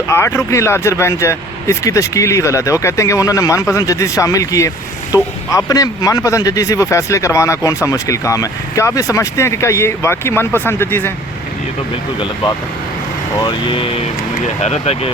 جو 8 رکنی larger bench ہے اس کی تشکیل ہی غلط ہے. وہ کہتے ہیں کہ انہوں نے من پسند ججز شامل کیے, تو اپنے من پسند ججز سے وہ فیصلے کروانا کون سا مشکل کام ہے؟ کیا آپ یہ سمجھتے ہیں کہ کیا یہ واقعی من پسند ججز ہیں؟ یہ تو بالکل غلط بات ہے, اور یہ مجھے حیرت ہے کہ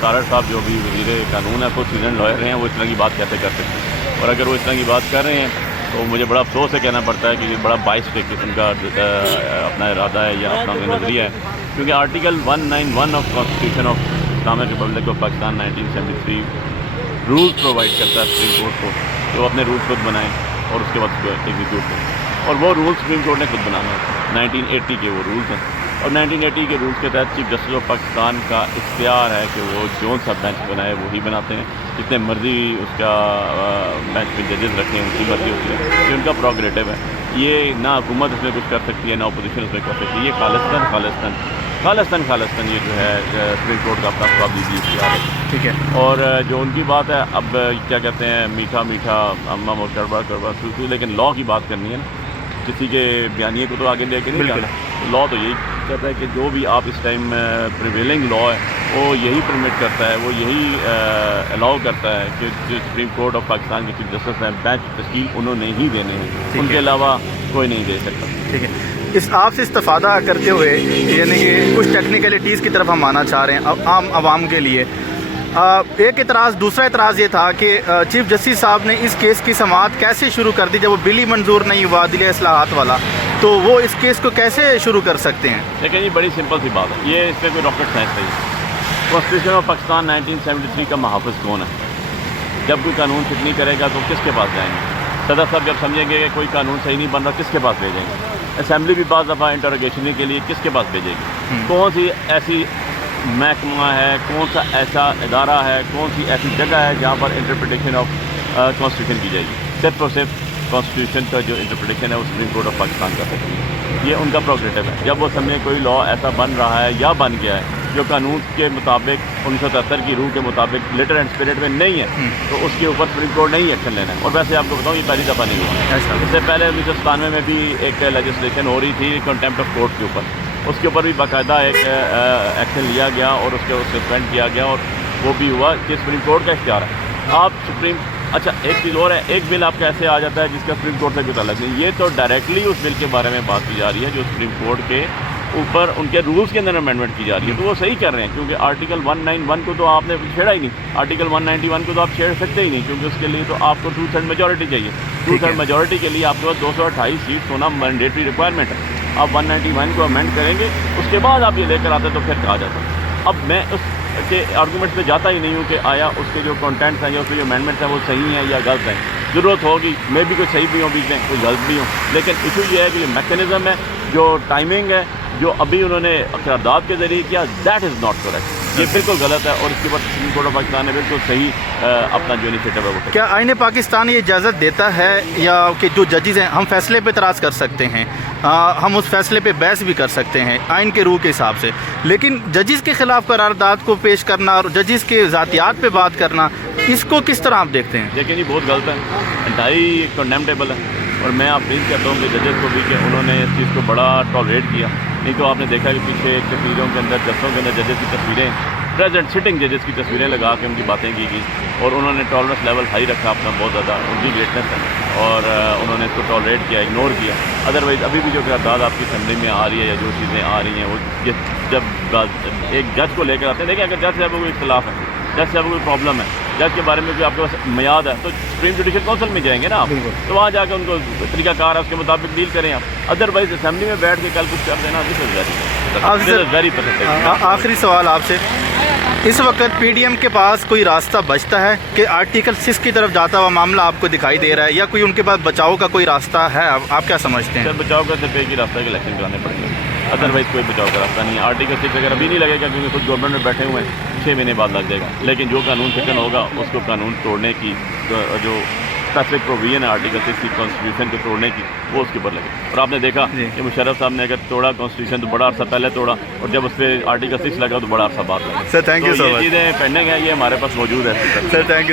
تارڑ صاحب جو بھی وزیر قانون ہے خود سیزنڈ لائر رہے ہیں, وہ اس طرح کی بات کیسے کر سکتے ہیں؟ اور اگر وہ اس طرح کی بات کر رہے ہیں تو مجھے بڑا افسوس سے کہنا پڑتا ہے کہ یہ بڑا باعث قسم کا اپنا ارادہ ہے یا اپنا نظریہ ہے, کیونکہ article 191 of constitution of Islamic Republic of Pakistan 1973 rules provide کرتا ہے سپریم کورٹ کو کہ وہ اپنے رولز خود بنائیں اور اس کے بعد اس کو ایگزیکیوٹ کریں, اور وہ رولز سپریم کورٹ نے خود بنانا ہے. 1980 کے وہ رولز ہیں, اور 1980 کے رولز کے تحت چیف جسٹس آف پاکستان کا اختیار ہے کہ وہ جو سا بینچ بنائے وہی بناتے ہیں, جتنے مرضی اس کا بینچ میں ججز رکھیں ان کی مرضی ہوتی ہے, یہ ان کا پروگریٹو ہے. یہ نہ حکومت اس میں کچھ کر سکتی ہے نہ اپوزیشن اس میں کر سکتی ہے. یہ خالصتاً یہ جو ہے سپریم کورٹ کا اپنا قابلیتی اختیار ہے. ٹھیک ہے. اور جو ان کی بات ہے, اب کیا کہتے ہیں, میٹھا میٹھا اماں اور کڑوا کڑوا سو, لیکن لا کی بات کرنی ہے نا, کسی کے بیانیے کو تو آگے لے کے نہیں جانا. لا تو یہی کہتا ہے کہ جو بھی آپ اس ٹائم پریویلنگ لا ہے وہ یہی پرمٹ کرتا ہے, وہ یہی الاؤ کرتا ہے کہ جو سپریم کورٹ آف پاکستان کے چیف جسٹس ہیں بینچ تشکیل انہوں نے ہی دینے ہیں, ان کے علاوہ کوئی نہیں دے سکتا. ٹھیک ہے. اس آپ سے استفادہ کرتے ہوئے یعنی کہ کچھ ٹیکنیکلٹیز کی طرف ہم آنا چاہ رہے ہیں عام عوام کے لیے. ایک اعتراض, دوسرا اعتراض یہ تھا کہ چیف جسٹس صاحب نے اس کیس کی سماعت کیسے شروع کر دی جب وہ بلی منظور نہیں ہوا عدلیہ اصلاحات والا, تو وہ اس کیس کو کیسے شروع کر سکتے ہیں؟ لیکن یہ بڑی سمپل سی بات ہے, یہ اس میں کوئی راکٹ سائنس نہیں ہے. کانسٹیٹیوشن آف پاکستان 1973 کا محافظ کون ہے؟ جب کوئی قانون فٹ نہیں کرے گا تو کس کے پاس جائیں گے؟ صدر صاحب جب سمجھیں گے کہ کوئی قانون صحیح نہیں بن رہا کس کے پاس بھیجیں گے؟ اسمبلی بھی بعض دفعہ انٹروگیشن کے لیے کس کے پاس بھیجے گی؟ کون سی ایسی محکمہ ہے, کون سا ایسا ادارہ ہے, کون سی ایسی جگہ ہے جہاں پر انٹرپریٹیشن آف کانسٹیٹیوشن کی جائے گی؟ صرف اور صرف کانسٹیٹیوشن کا جو انٹرپریٹیشن ہے وہ سپریم کورٹ آف پاکستان کر سکتی ہے. یہ ان کا پروگریٹو ہے. جب وہ سمجھیں کوئی لا ایسا بن رہا ہے یا بن گیا ہے جو قانون کے مطابق 1973 کی روح کے مطابق لیٹر اینڈ اسپرٹ میں نہیں ہے, تو اس کے اوپر سپریم کورٹ نہیں ایکشن لینا ہے. اور ویسے آپ کو بتاؤں یہ پہلی دفعہ نہیں ہوا, اس سے پہلے 1997 میں بھی ایک لیجسلیشن ہو رہی تھی کنٹیمپٹ آف کورٹ کے اوپر, اس کے اوپر بھی باقاعدہ ایک ایکشن لیا گیا اور اس کو سسپینڈ کیا گیا, اور وہ بھی ہوا کہ سپریم کورٹ کا اختیار ہے. آپ سپریم اچھا ایک چیز اور ہے, ایک بل آپ کا ایسے آ جاتا ہے جس کا سپریم کورٹ سے کوئی تعلق نہیں, یہ تو ڈائریکٹلی اس بل کے بارے میں بات کی جا رہی ہے جو سپریم کورٹ کے اوپر ان کے رولز کے اندر امینڈمنٹ کی جا رہی ہے. تو وہ صحیح کر رہے ہیں, کیونکہ آرٹیکل 191 کو تو آپ نے چھیڑا ہی نہیں, آرٹیکل 191 کو تو آپ چھیڑ سکتے ہی نہیں, کیونکہ اس کے لیے تو آپ کو 2/3 میجورٹی چاہیے. 2/3 میجورٹی کے لیے آپ کے پاس 228 سیٹ ہونا مینڈیٹری ریکوائرمنٹ ہے. آپ 191 کو امینڈ کریں گے, اس کے بعد آپ یہ لے کر آتے تو پھر کہا جاتا. اب میں اس کے آرگومنٹ پہ جاتا ہی نہیں ہوں کہ آیا اس کے جو کانٹینٹس ہیں یا اس کے جو امینڈمنٹس ہیں وہ صحیح ہیں یا غلط ہیں. ضرورت ہوگی میں بھی کوئی صحیح بھی ہوں بیچ میں, کوئی غلط بھی ہوں, لیکن ایشو یہ ہے کہ جو میکینزم ہے, جو ٹائمنگ ہے, جو ابھی انہوں نے قرارداد کے ذریعے کیا, دیٹ از ناٹ کریکٹ. یہ بالکل غلط ہے, اور اس کے بعد سپریم کورٹ آف پاکستان نے بالکل صحیح اپنا جو انیشیٹو ہے وہ. کیا آئین پاکستان یہ اجازت دیتا ہے یا کہ جو ججز ہیں ہم فیصلے پہ اعتراض کر سکتے ہیں, ہم اس فیصلے پہ بحث بھی کر سکتے ہیں آئین کے روح کے حساب سے, لیکن ججز کے خلاف قرارداد کو پیش کرنا اور ججز کے ذاتیات پہ بات کرنا, اس کو کس طرح آپ دیکھتے ہیں؟ لیکن یہ بہت غلط ہے, انتہائی کنڈیمنیبل ہے, اور میں اپیل کرتا ہوں کہ ججز کو بھی کہ انہوں نے اس چیز کو بڑا ٹالریٹ کیا. نہیں تو آپ نے دیکھا کہ پیچھے تصویروں کے اندر ججوں کے اندر ججز کی تصویریں, پریزنٹ سٹنگ ججز کی تصویریں لگا کے ان کی باتیں کی گئی, اور انہوں نے ٹالرنس لیول ہائی رکھا اپنا بہت زیادہ, ان کی گریٹنس ہے, اور انہوں نے اس کو ٹالریٹ کیا, اگنور کیا. ادروائز ابھی بھی جو قرارداد آپ کی اسمبلی میں آ رہی ہے یا جو چیزیں آ رہی ہیں, وہ جب ایک جج کو لے کر آتے ہیں, دیکھیں اگر جج صاحب کو کوئی اختلاف ہے, جج صاحب کو کوئی پرابلم ہے, جج کے بارے میں کوئی آپ کے پاس میعاد ہے, تو سپریم جوڈیشل کونسل میں جائیں گے نا آپ, تو وہاں جا کے ان کو طریقہ کار ہے اس کے مطابق ڈیل کریں آپ. ادروائز اسمبلی میں بیٹھ کے کل کچھ کر دینا ویری پسند. آخری سوال آپ سے, اس وقت پی ڈی ایم کے پاس کوئی راستہ بچتا ہے کہ آرٹیکل 6 کی طرف جاتا ہوا معاملہ آپ کو دکھائی دے رہا ہے, یا کوئی ان کے پاس بچاؤ کا کوئی راستہ ہے؟ آپ کیا سمجھتے ہیں؟ بچاؤ کا صرف ایک ہی راستہ ہے کہ الیکشن کرانے پڑیں گے, ادروائز کوئی بچاؤ کا راستہ نہیں ہے. آرٹیکل 6 اگر ابھی نہیں لگے گا کیونکہ خود گورنمنٹ میں بیٹھے ہوئے ہیں, 6 مہینے بعد لگ جائے گا, لیکن جو قانون فکن ہوگا اس کو قانون توڑنے کی جو اسپیسیفک پروویژن ہے آرٹیکل 6 کی کانسٹیٹیوشن کو توڑنے کی, وہ اس کے اوپر لگے. اور آپ نے دیکھا کہ مشرف صاحب نے اگر توڑا کانسٹیٹیوشن تو بڑا عرصہ پہلے توڑا, اور جب اس پہ آرٹیکل 6 لگا تو بڑا عرصہ بعد لگا. سر تھینک یو سو مچ. یہ چیزیں پینڈنگ ہیں, یہ ہمارے پاس موجود ہے. Sir thank you.